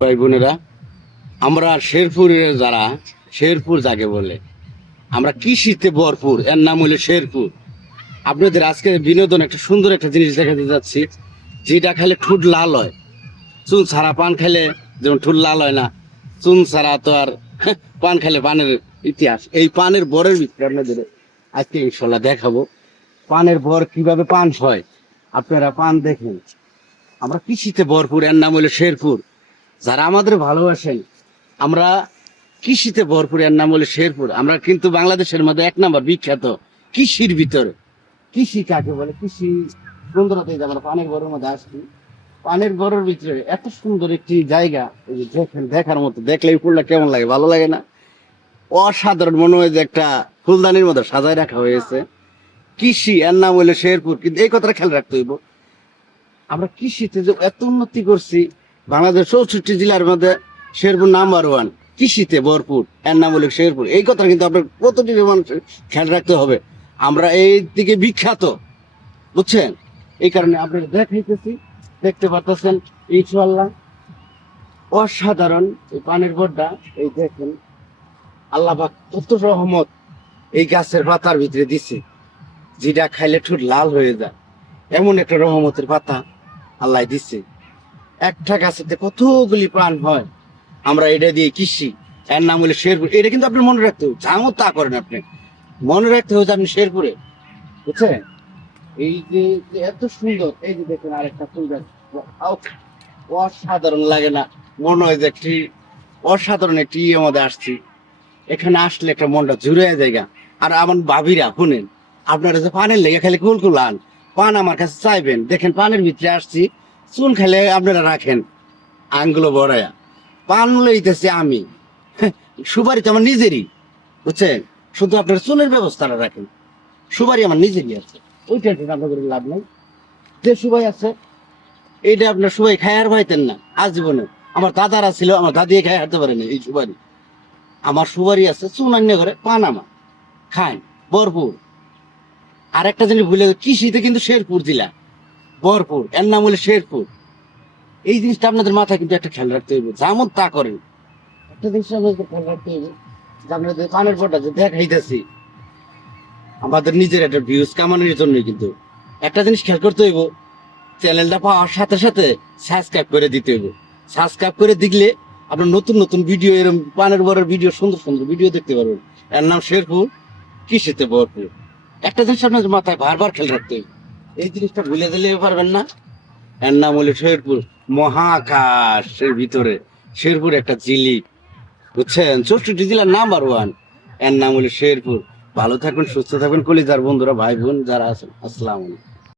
ভাই বোনেরা, আমরা শেরপুরের যারা, শেরপুর যাকে বলে, আমরা কৃষিতে ভরপুর, এর নাম হলো শেরপুর। আপনাদের আজকে বিনোদন একটা সুন্দর একটা জিনিস দেখাতে যাচ্ছি, যেটা খেলে ঠুট লাল হয়। চুন ছাড়া পান খেলে যেমন ঠুট লাল হয় না, চুন ছাড়া তো আর পান খেলে পানের ইতিহাস। এই পানের বরের ভিতরে আপনাদের আজকে ইনশাল্লাহ দেখাবো পানের বর কিভাবে পান হয়। আপনারা পান দেখেন। আমরা কৃষিতে ভরপুর, এর নাম হলো শেরপুর। যারা আমাদের ভালোবাসেন, আমরা কৃষিতে ভরপুর, এর নাম হলো শেরপুর। আমরা কিন্তু বাংলাদেশের মধ্যে এক নাম্বার বিখ্যাত কৃষির ভিতরে। কৃষি কাকে বলে, কৃষি সুন্দরতে আমরা পানের বরের মধ্যে আসছি। পানের বরের ভিতরে এত সুন্দর একটি জায়গা, এই যে দেখেন, দেখার মতো। দেখলে ফুলটা কেমন লাগে, ভালো লাগে না? অসাধারণ, মনে হয় যে একটা ফুলদানির মধ্যে সাজায় রাখা হয়েছে। কৃষি, এর নাম হলো শেরপুর। কিন্তু এই কথাটা খেয়াল রাখতে হইব, আমরা কৃষিতে যে এত উন্নতি করছি, বাংলাদেশ 64 জেলার মধ্যে শেরপুর নাম্বার ওয়ান, কৃষিতে ভরপুর, এর নাম হলো শেরপুর। এই কথা কিন্তু আপনার প্রতিটি মানুষের খেয়াল রাখতে হবে। আমরা এই দিকে বিখ্যাত, বুঝছেন? এই কারণে আপনারা দেখাইতেছি, দেখতে পাচ্ছেন ইনশাআল্লাহ অসাধারণ এই পানির বড্ডা। এই দেখেন, আল্লাহ পাক কত রহমত এই গাছের পাতার ভিতরে দিছে, যেটা খাইলে ঠোঁট লাল হয়ে যায়, এমন একটা রহমতের পাতা আল্লাহ দিচ্ছে। একটা গাছেতে কতগুলি প্রাণ হয়। আমরা এটা দিয়ে কৃষি, এর নাম হলো শেরপুর। এটা কিন্তু আপনি মনে রাখতে হবে, যাও তা করেন, আপনি মনে রাখতে হবে যে আপনি শেরপুরে, বুঝছেন? এই যে যে এত সুন্দর, এই যে দেখেন আরেকটা ফুল গাছ, আউ, অসাধারণ লাগে না? মনে হয় যে একটি অসাধারণ একটি আমাদের আসছি। এখানে আসলে একটা মনটা জুড়ে জায়গা। আর আমার ভাবিরা শুনেন, আপনারা যে পানের লেগে খালি কুলকুলান, পান আমার কাছে চাইবেন। দেখেন পানের ভিতরে আসছি, চুন খেলে আপনারা রাখেন আঙ্গুলো বড়ায়া। পান লইতেছি আমি, সুপারি তো আমার নিজেরই, বুঝছেন? শুধু আপনার চুনের ব্যবস্থাটা রাখেন। সুপারি আমার নিজেরই আছে, ওইটা আপনার করে লাভ নাই। যে সুবাই আছে, এইটা আপনার সুবাই খায় আর পাইতেন না আজীবনে। আমার দাদারা ছিল, আমার দাদি খায় হারতে পারে না এই সুপারি। আমার সুপারি আছে, চুন আন্য করে পান আমার খায় ভরপুর। আর একটা জিনিস ভুলে, কৃষিতে কিন্তু শেরপুর জেলা ভরপুর, এর নাম হলো শেরপুর। এই জিনিসটা আপনাদের মাথায় কিন্তু একটা খেয়াল রাখতে হইবে, যেমন তা করেন। একটা জিনিস আমাদের খেয়াল রাখতে হইবে, যে আমরা যে পানের পরটা যে দেখাইতেছি, আমাদের নিজের একটা ভিউজ কামানোর জন্যই। কিন্তু একটা জিনিস খেয়াল করতে হইব, চ্যানেলটা পাওয়ার সাথে সাথে সাবস্ক্রাইব করে দিতে হইব। সাবস্ক্রাইব করে দিলে আপনার নতুন নতুন ভিডিও, এরকম পানের বরের ভিডিও, সুন্দর সুন্দর ভিডিও দেখতে পারবেন। এর নাম শেরপুর, কৃষিতে ভরপুর। একটা জিনিস আপনার মাথায় বারবার খেয়াল রাখতে হইবে, এই জিনিসটা ভুলে দিলে পারবেন না। এর নাম হলো শেরপুর, মহাকাশের ভিতরে শেরপুর একটা জিলি, বুঝছেন? 64 জেলার নাম্বার ওয়ান, এর নাম হলো শেরপুর। ভালো থাকবেন, সুস্থ থাকবেন কলিজার বন্ধুরা, ভাই বোন যারা আছেন, আসসালামু আলাইকুম।